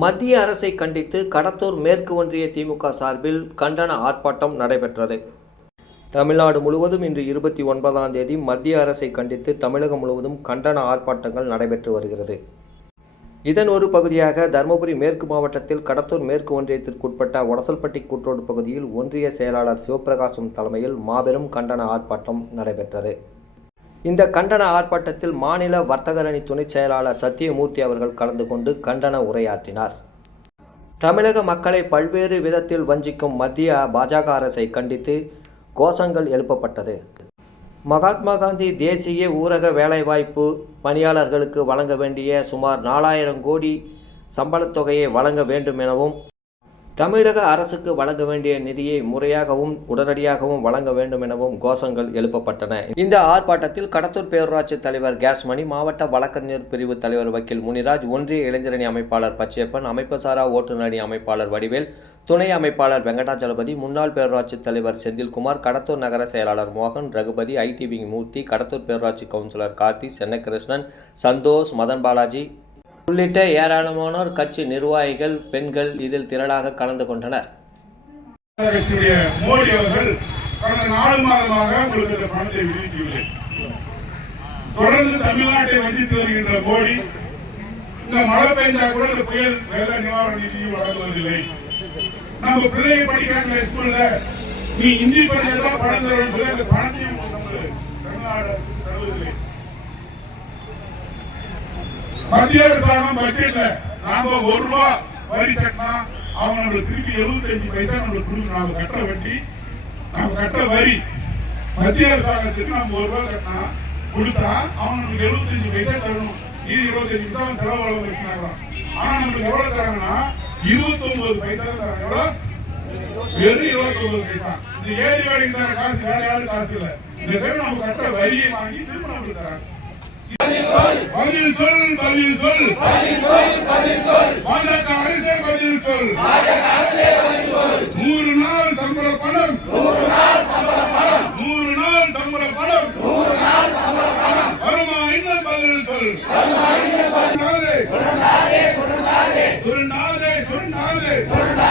மத்திய அரசை கண்டித்து கடத்தூர் மேற்கு ஒன்றிய திமுக சார்பில் கண்டன ஆர்ப்பாட்டம் நடைபெற்றது. தமிழ்நாடு முழுவதும் இன்று இருபத்தி ஒன்பதாம் தேதி மத்திய அரசை கண்டித்து தமிழகம் முழுவதும் கண்டன ஆர்ப்பாட்டங்கள் நடைபெற்று வருகிறது. இதன் ஒரு பகுதியாக தருமபுரி மேற்கு மாவட்டத்தில் கடத்தூர் மேற்கு ஒன்றியத்திற்குட்பட்ட ஒடசல்பட்டி கூற்றோடு பகுதியில் ஒன்றிய செயலாளர் சிவபிரகாசம் தலைமையில் மாபெரும் கண்டன ஆர்ப்பாட்டம் நடைபெற்றது. இந்த கண்டன ஆர்ப்பாட்டத்தில் மாநில வர்த்தகரணி துணைச் செயலாளர் சத்தியமூர்த்தி அவர்கள் கலந்து கொண்டு கண்டன உரையாற்றினார். தமிழக மக்களை பல்வேறு விதத்தில் வஞ்சிக்கும் மத்திய பாஜக அரசை கண்டித்து கோஷங்கள் எழுப்பப்பட்டது. மகாத்மா காந்தி தேசிய ஊரக வேலைவாய்ப்பு பணியாளர்களுக்கு வழங்க வேண்டிய சுமார் நாலாயிரம் கோடி சம்பளத் தொகையை வழங்க வேண்டும் எனவும் தமிழக அரசுக்கு வழங்க வேண்டிய நிதியை முறையாகவும் உடனடியாகவும் வழங்க வேண்டும் எனவும் கோஷங்கள் எழுப்பப்பட்டன. இந்த ஆர்ப்பாட்டத்தில் கடத்தூர் பேரூராட்சி தலைவர் கேஸ்மணி மாவட்ட வழக்கறிஞர் பிரிவு தலைவர் வக்கீல் முனிராஜ் ஒன்றிய இளைஞரணி அமைப்பாளர் பச்சையப்பன் அமைப்புசாரா ஓட்டுநரணி அமைப்பாளர் வடிவேல் துணை அமைப்பாளர் வெங்கடாச்சலபதி முன்னாள் பேரூராட்சி தலைவர் செந்தில்குமார் கடத்தூர் நகர செயலாளர் மோகன் ரகுபதி ஐடிவி மூர்த்தி கடத்தூர் பேரூராட்சி கவுன்சிலர் கார்த்தி சென்னகிருஷ்ணன் சந்தோஷ் மதன் பாலாஜி உள்ளிட்ட ஏராளமானோர் கட்சி நிர்வாகிகள் பெண்கள் இதில் திரளாக கலந்து கொண்டனர். மோடி அவர்கள் கடந்த நாலு மாதமாக உங்களுக்கு இந்த பணத்தை விடுவிக்கவில்லை தொடர்ந்து தமிழ்நாட்டை வஞ்சித்து வருகின்ற மோடி இந்த மழை பெய்ஞ்சா கூட இந்த புயல் வெள்ள நிவாரண நிதியும் வழங்குவதில்லை நம்ம பிள்ளைங்க படிக்கிறாங்க ஸ்கூல்ல நீ இந்தி படிச்சதான் பணம் தரும் அந்த பணத்தையும் நமக்கு தமிழ்நாடு அரசு தருவதில்லை மத்திய அரசாங்கம் பட்ஜெட்ல நாம ஒரு ரூபா வரி கட்டினா அவங்க நம்மளுக்கு திருப்பி எழுபத்தஞ்சு பைசா நம்மளுக்கு கொடுக்கணும். நாம கட்டுற வட்டி நாம கட்டுற வரி. மத்திய அரசாங்கத்துக்கு நம்ம ஒரு ரூபா கட்டினா கொடுத்தா அவங்க நம்மளுக்கு எழுபத்தஞ்சு பைசா தரணும். இது இருபத்தஞ்சு பைசா அவங்க செலவு அளவு வச்சுனாங்க ஆனா நம்மளுக்கு எவ்வளவு தராங்கன்னா இருபத்தி ஒன்பது பைசா தராங்க. எவ்வளவு? வெறும் இருபத்தி ஒன்பது பைசா. இந்த ஏரி வேலைக்கு தர காசு வேலையாளு காசு இல்லை. இந்த பேர் நம்ம கட்டுற வரியை வாங்கி திரும்ப நம்மளுக்கு தராங்க. பதில் சொல் பதில் சொல். பதில் சொல் பதில் சொல் பாஜக அரசே பதில் சொல். பாஜக அரசே பதில் சொல் நூறு நாள் சம்பள பணம். நூறு நாள் சம்பள பணம். நூறு நாள் சம்பள பணம் நூறு நாள் சம்பள பணம் வருமா என்ன பதில் சொல்? வருமா என்ன பதில் சொல்லாதே சொல்லாதே சொல்லாதே சொல்லாதே சொல்லாதே சொல்லாதே